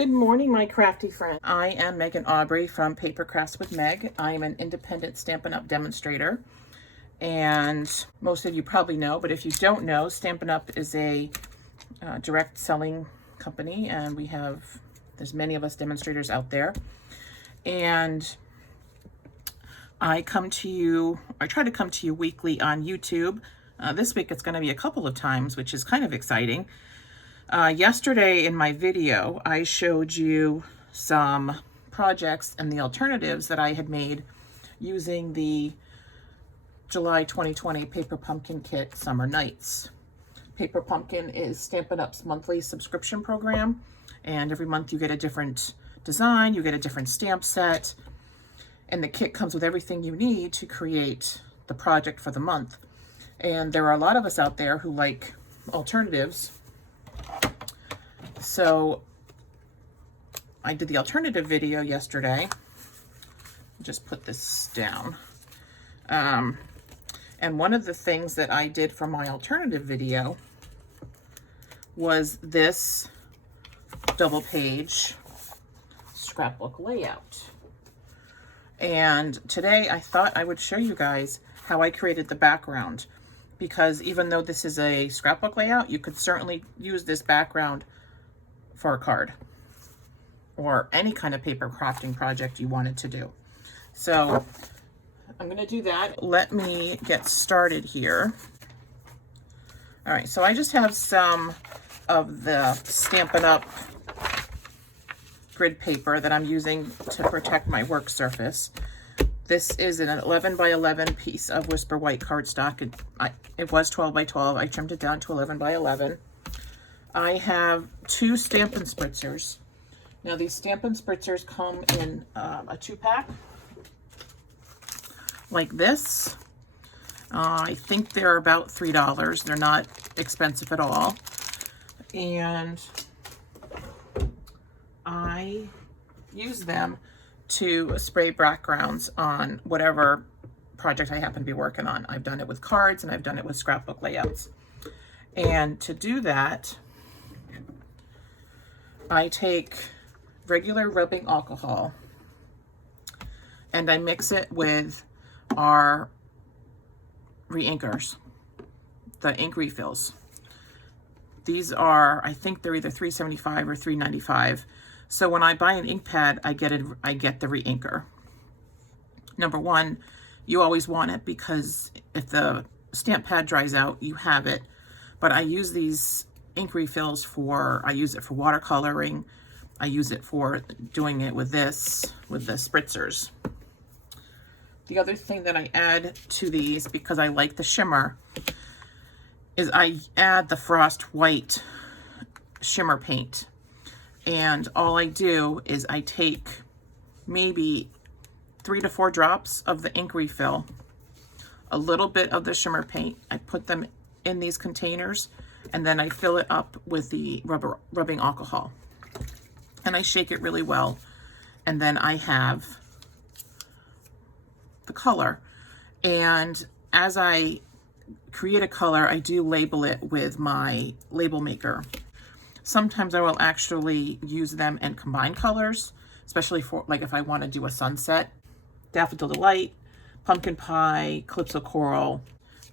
Good morning, my crafty friend. I am Megan Aubrey from Paper Crafts with Meg. I am an independent Stampin' Up! Demonstrator. And most of you probably know, but if you don't know, Stampin' Up! Is a direct selling company, and there's many of us demonstrators out there. And I try to come to you weekly on YouTube. This week it's going to be a couple of times, which is kind of exciting. Yesterday in my video, I showed you some projects and the alternatives that I had made using the July 2020 Paper Pumpkin Kit Summer Nights. Paper Pumpkin is Stampin' Up's monthly subscription program, and every month you get a different design, you get a different stamp set, and the kit comes with everything you need to create the project for the month. And there are a lot of us out there who like alternatives. So I did the alternative video yesterday. Just put this down. And one of the things that I did for my alternative video was this double page scrapbook layout. And today I thought I would show you guys how I created the background, because even though this is a scrapbook layout, you could certainly use this background for a card or any kind of paper crafting project you wanted to do. So I'm going to do that. Let me get started here. All right, so I just have some of the Stampin' Up! Grid paper that I'm using to protect my work surface. This is an 11 by 11 piece of Whisper White cardstock. It was 12 by 12. I trimmed it down to 11 by 11. I have two Stampin' Spritzers. Now these Stampin' Spritzers come in a 2-pack like this. I think they're about $3. They're not expensive at all. And I use them to spray backgrounds on whatever project I happen to be working on. I've done it with cards and I've done it with scrapbook layouts. And to do that, I take regular rubbing alcohol and I mix it with our reinkers, the ink refills. These are, I think they're either $3.75 or $3.95. So when I buy an ink pad, I get the reinker. Number one, you always want it because if the stamp pad dries out, you have it. But I use these ink refills I use it for watercoloring. I use it for doing it with the spritzers. The other thing that I add to these, because I like the shimmer, is I add the Frost White shimmer paint. And all I do is I take maybe 3 to 4 drops of the ink refill, a little bit of the shimmer paint. I put them in these containers, and then I fill it up with the rubbing alcohol. And I shake it really well. And then I have the color. And as I create a color, I do label it with my label maker. Sometimes I will actually use them and combine colors, especially for like if I want to do a sunset. Daffodil Delight, Pumpkin Pie, Calypso Coral.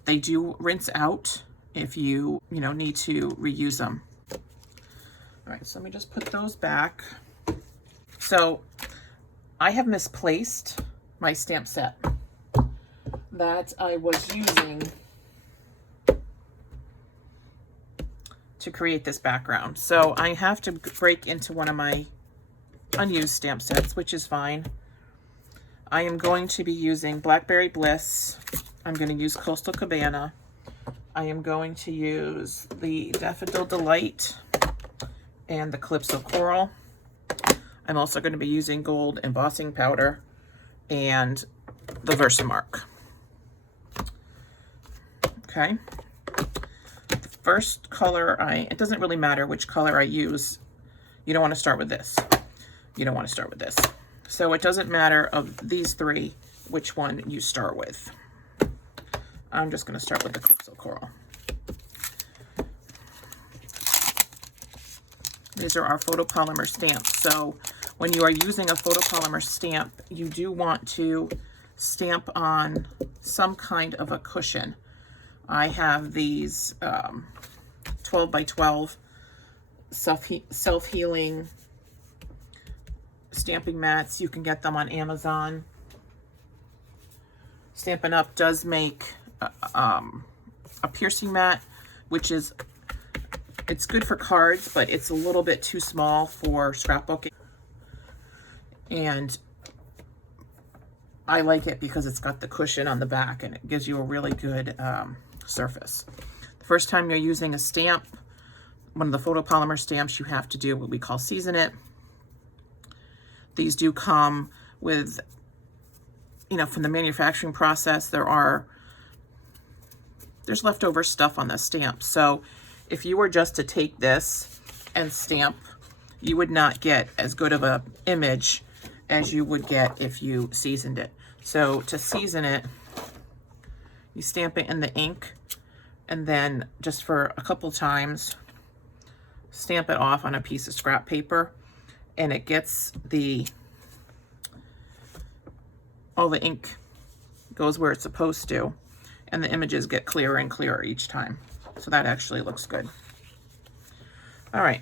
They do rinse out if you need to reuse them. All right, so let me just put those back. So I have misplaced my stamp set that I was using to create this background. So I have to break into one of my unused stamp sets, which is fine. I am going to be using Blackberry Bliss. I'm going to use Coastal Cabana. I am going to use the Daffodil Delight and the Calypso Coral. I'm also going to be using gold embossing powder and the Versamark. Okay. The first color, it doesn't really matter which color I use. You don't want to start with this. You don't want to start with this. So it doesn't matter of these three which one you start with. I'm just going to start with the Calypso Coral. these are our photopolymer stamps. So when you are using a photopolymer stamp, you do want to stamp on some kind of a cushion. I have these 12 by 12 self-healing stamping mats. You can get them on Amazon. Stampin' Up does make a piercing mat, which is, it's good for cards, but it's a little bit too small for scrapbooking. And I like it because it's got the cushion on the back and it gives you a really good surface. The first time you're using a stamp, one of the photopolymer stamps, you have to do what we call season it. These do come with, you know, from the manufacturing process, there's leftover stuff on the stamp. So if you were just to take this and stamp, you would not get as good of an image as you would get if you seasoned it. So to season it, you stamp it in the ink, and then just for a couple times, stamp it off on a piece of scrap paper, and it gets all the ink goes where it's supposed to, and the images get clearer and clearer each time. So that actually looks good. All right.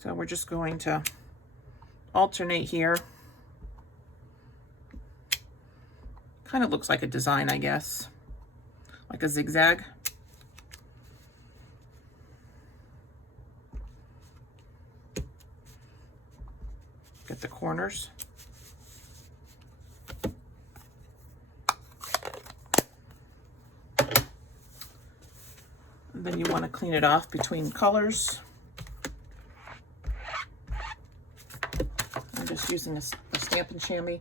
So we're just going to alternate here. Kind of looks like a design, I guess, like a zigzag. Get the corners. And then you want to clean it off between colors. I'm just using a Stampin' Chamois.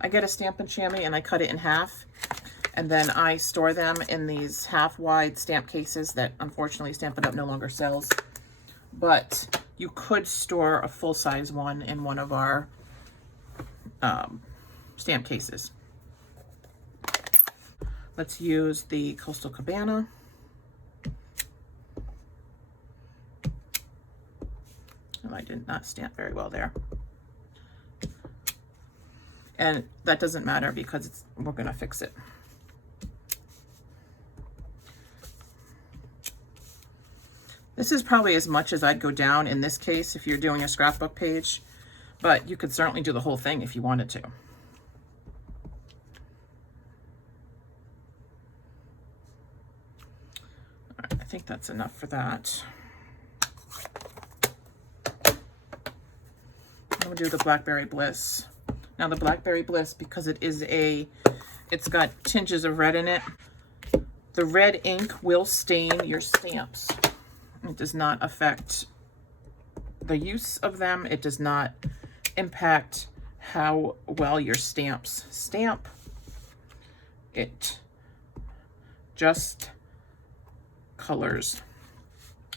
I get a Stampin' Chamois and I cut it in half, and then I store them in these half-wide stamp cases that unfortunately Stampin' Up no longer sells. But you could store a full-size one in one of our stamp cases. Let's use the Coastal Cabana. Oh, I did not stamp very well there. And that doesn't matter because we're going to fix it. This is probably as much as I'd go down in this case if you're doing a scrapbook page, but you could certainly do the whole thing if you wanted to. All right, I think that's enough for that. I'm going to do the Blackberry Bliss. Now the Blackberry Bliss, because it's got tinges of red in it, the red ink will stain your stamps. It does not affect the use of them. It does not impact how well your stamps stamp. It just colors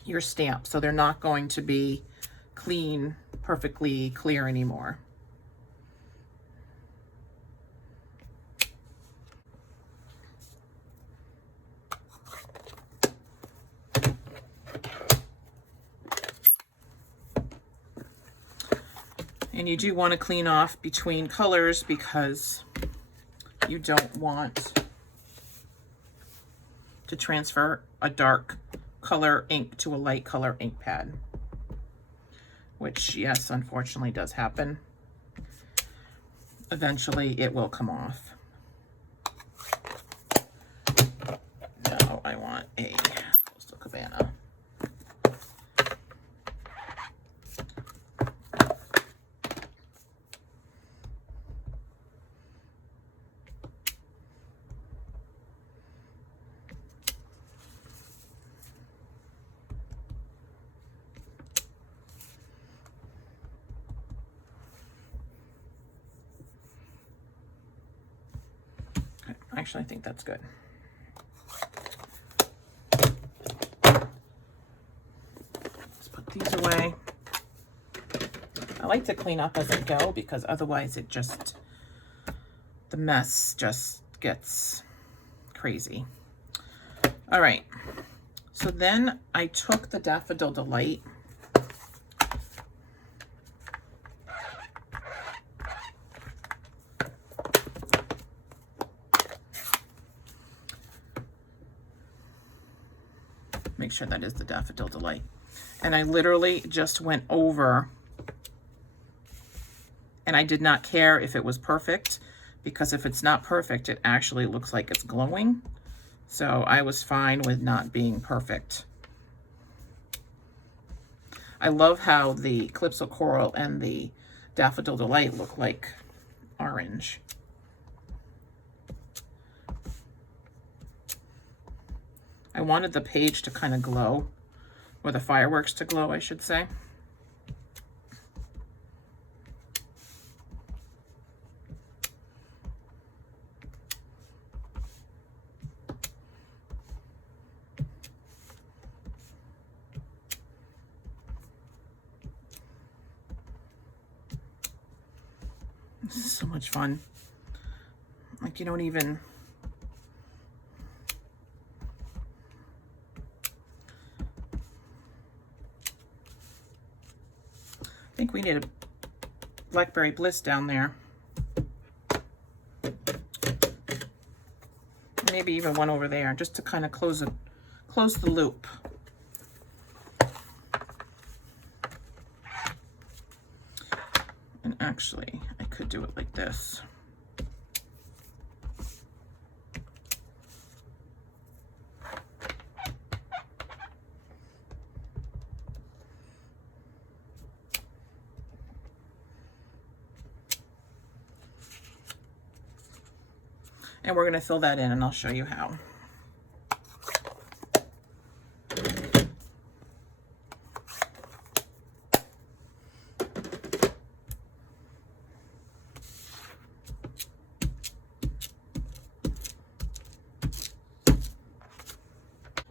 your stamp, so they're not going to be clean, perfectly clear anymore. And you do want to clean off between colors because you don't want to transfer a dark color ink to a light color ink pad, which, yes, unfortunately does happen. Eventually it will come off. Now I want a Coastal Cabana. Actually, I think that's good. Let's put these away. I like to clean up as I go because otherwise the mess just gets crazy. All right, so then I took the Daffodil Delight make sure that is the Daffodil Delight. And I literally just went over, and I did not care if it was perfect, because if it's not perfect, it actually looks like it's glowing. So I was fine with not being perfect. I love how the Calypso Coral and the Daffodil Delight look like orange. I wanted the page to kind of glow, or the fireworks to glow, I should say. This is so much fun. Like, you don't even... I think we need a Blackberry Bliss down there. Maybe even one over there, just to kind of close the loop. And actually, I could do it like this. And we're going to fill that in, and I'll show you how.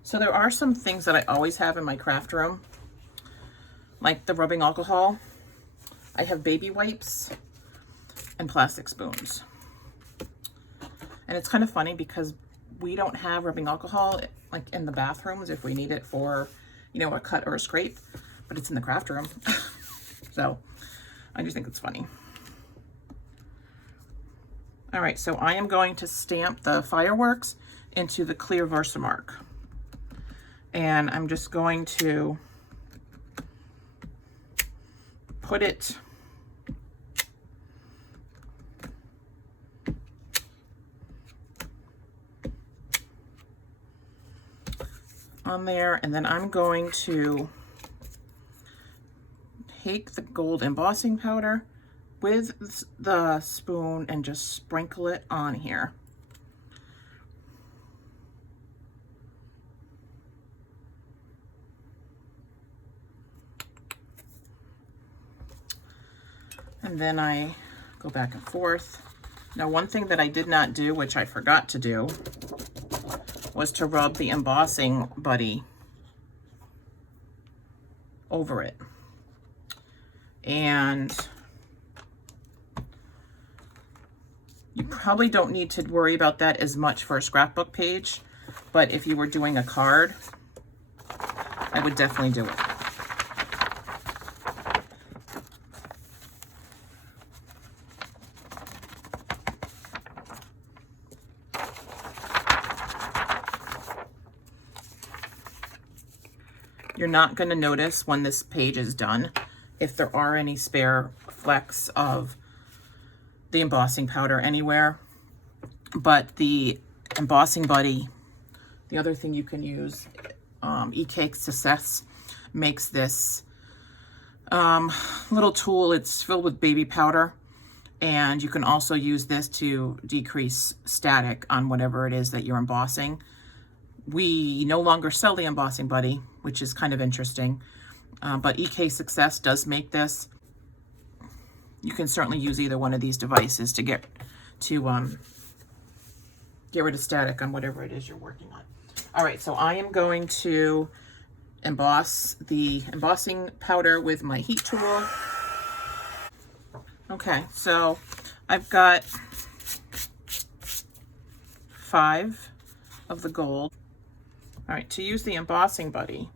So there are some things that I always have in my craft room, like the rubbing alcohol. I have baby wipes and plastic spoons. And it's kind of funny because we don't have rubbing alcohol like in the bathrooms if we need it for, you know, a cut or a scrape, but it's in the craft room. So I just think it's funny. All right, so I am going to stamp the fireworks into the clear Versamark. And I'm just going to put it on there, and then I'm going to take the gold embossing powder with the spoon and just sprinkle it on here. And then I go back and forth. Now, one thing that I did not do, which I forgot to do, was to rub the embossing buddy over it. And you probably don't need to worry about that as much for a scrapbook page, but if you were doing a card, I would definitely do it. You're not going to notice when this page is done if there are any spare flecks of the embossing powder anywhere. But the embossing buddy, the other thing you can use, E-Cake Success makes this little tool. It's filled with baby powder, and you can also use this to decrease static on whatever it is that you're embossing. We no longer sell the embossing buddy, which is kind of interesting, but EK Success does make this. You can certainly use either one of these devices to get rid of static on whatever it is you're working on. All right, so I am going to emboss the embossing powder with my heat tool. Okay, so I've got 5 of the gold. All right, to use the embossing buddy,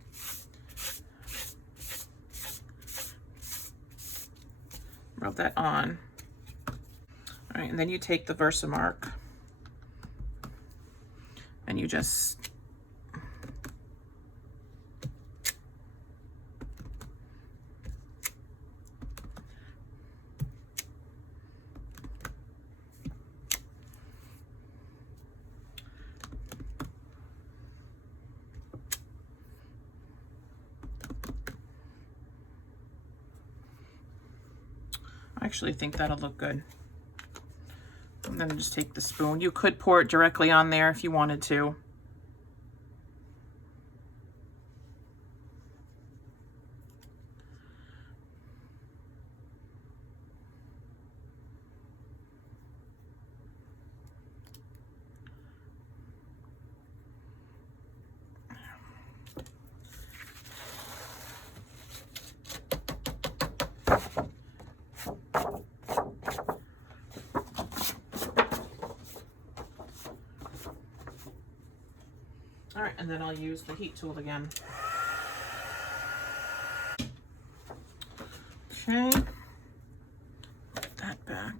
rub that on. All right, and then you take the Versamark and you just I actually think that'll look good. And then just take the spoon. You could pour it directly on there if you wanted to. All right, and then I'll use the heat tool again. Okay, put that back.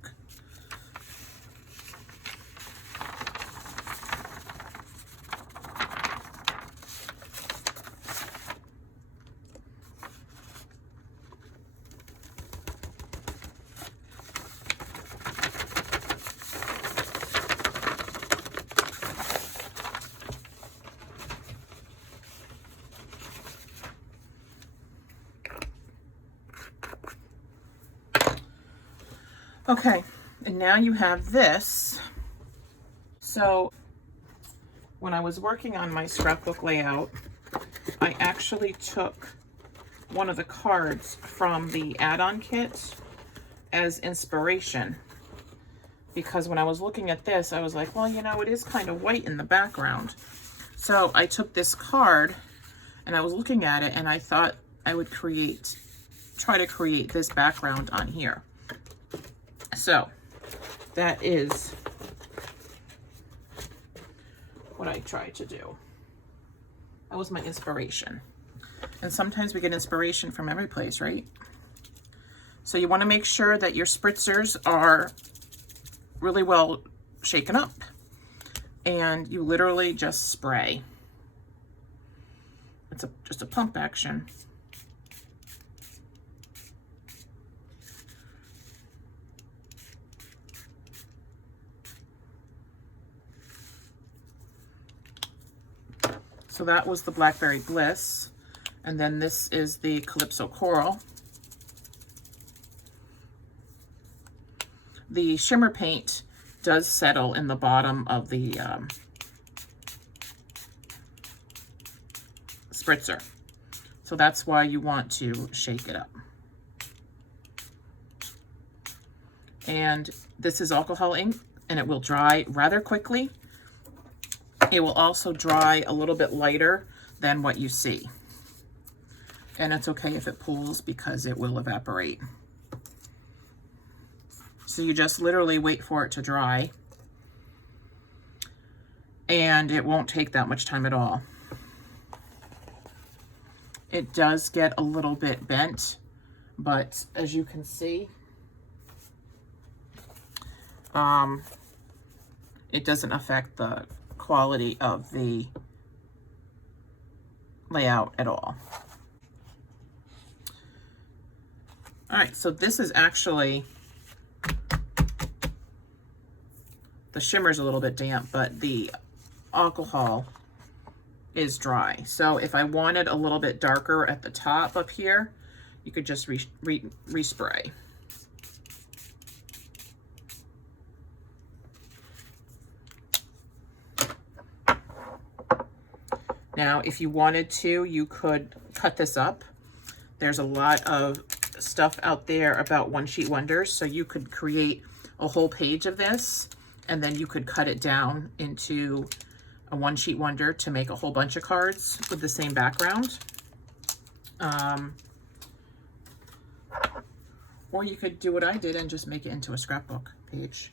Okay, and now you have this. So when I was working on my scrapbook layout, I actually took one of the cards from the add-on kit as inspiration, because when I was looking at this, I was like, well, you know, it is kind of white in the background. So I took this card and I was looking at it and I thought I would try to create this background on here. So that is what I tried to do. That was my inspiration. And sometimes we get inspiration from every place, right? So you want to make sure that your spritzers are really well shaken up. And you literally just spray. It's just a pump action. So that was the Blackberry Bliss. And then this is the Calypso Coral. The shimmer paint does settle in the bottom of the spritzer. So that's why you want to shake it up. And this is alcohol ink, and it will dry rather quickly. It will also dry a little bit lighter than what you see. And it's okay if it pools because it will evaporate. So you just literally wait for it to dry. And it won't take that much time at all. It does get a little bit bent, but as you can see, it doesn't affect the quality of the layout at all. All right, so this is actually, the shimmer's a little bit damp, but the alcohol is dry. So if I wanted a little bit darker at the top up here, you could just respray. Now, if you wanted to, you could cut this up. There's a lot of stuff out there about one-sheet wonders, so you could create a whole page of this, and then you could cut it down into a one-sheet wonder to make a whole bunch of cards with the same background. Or you could do what I did and just make it into a scrapbook page.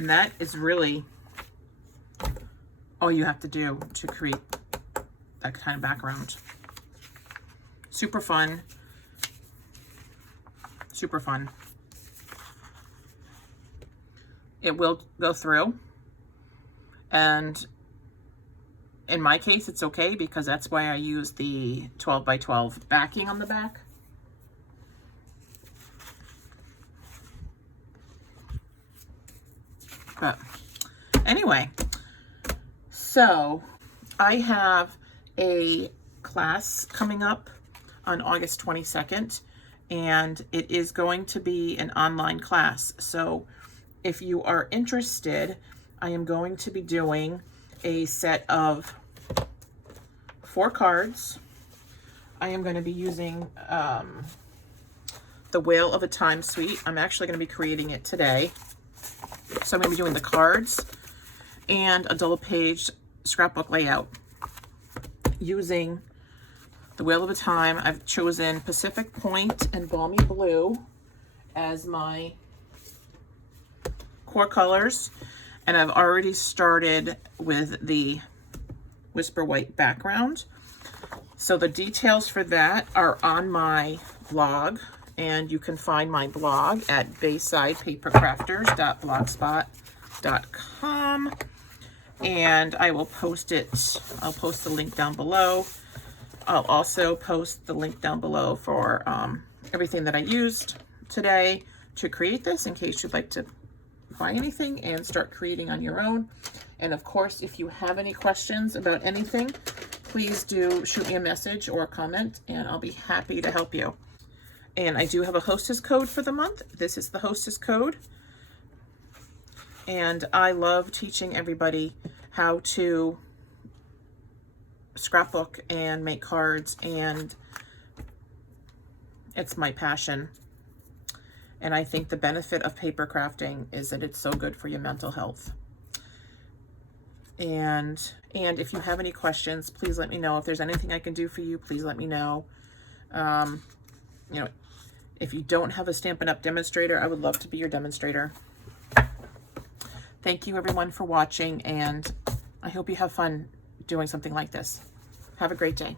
And that is really all you have to do to create that kind of background. Super fun. Super fun. It will go through. And in my case, it's okay because that's why I use the 12 by 12 backing on the back. But anyway, so I have a class coming up on August 22nd, and it is going to be an online class. So if you are interested, I am going to be doing a set of 4 cards. I am going to be using the Wheel of a Time suite. I'm actually going to be creating it today. So I'm going to be doing the cards and a double page scrapbook layout using the Wheel of a Time. I've chosen Pacific Point and Balmy Blue as my core colors, and I've already started with the Whisper White background. So the details for that are on my blog, and you can find my blog at baysidepapercrafters.blogspot.com, and I will post it. I'll post the link down below. I'll also post the link down below for everything that I used today to create this, in case you'd like to buy anything and start creating on your own. And of course, if you have any questions about anything, please do shoot me a message or a comment, and I'll be happy to help you. And I do have a hostess code for the month. This is the hostess code. And I love teaching everybody how to scrapbook and make cards, and it's my passion. And I think the benefit of paper crafting is that it's so good for your mental health. And if you have any questions, please let me know. If there's anything I can do for you, please let me know. You know, if you don't have a Stampin' Up! Demonstrator, I would love to be your demonstrator. Thank you everyone for watching, and I hope you have fun doing something like this. Have a great day.